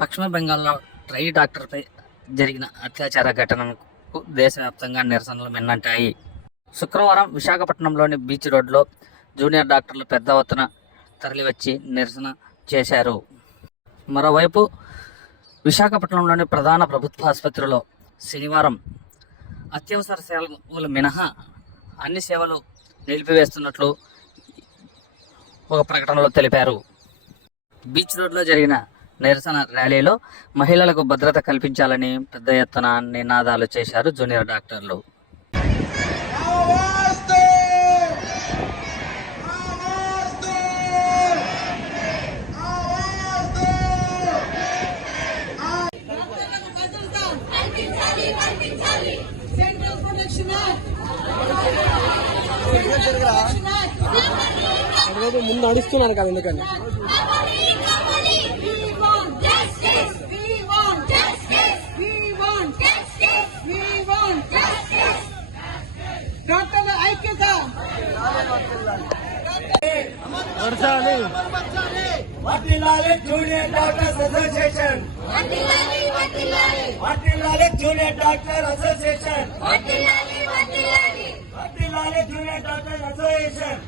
పశ్చిమ బెంగాల్లో ట్రై డాక్టర్పై జరిగిన అత్యాచార ఘటనకు దేశవ్యాప్తంగా నిరసనలు మిన్నంటాయి. శుక్రవారం విశాఖపట్నంలోని బీచ్ రోడ్లో జూనియర్ డాక్టర్లు పెద్ద ఎత్తున తరలివచ్చి నిరసన చేశారు. మరోవైపు విశాఖపట్నంలోని ప్రధాన ప్రభుత్వ ఆసుపత్రిలో శనివారం అత్యవసర సేవలు మినహా అన్ని సేవలు నిలిపివేస్తున్నట్లు ఒక ప్రకటనలో తెలిపారు. బీచ్ రోడ్లో జరిగిన నిరసన ర్యాలీలో మహిళలకు భద్రత కల్పించాలని పెద్ద ఎత్తున నినాదాలు చేశారు జూనియర్ డాక్టర్లు. ముందు నడుస్తున్నాను కదా ఎందుకంటే ఎందుకని డాక్టర్ల ఐక్యత వర్షాలి వర్ధిల్లాలి జూనియర్ డాక్టర్స్ అసోసియేషన్ వర్ధిల్లాలి జూనియర్ డాక్టర్ అసోసియేషన్ వర్ధిల్లాలి జూనియర్ డాక్టర్ అసోసియేషన్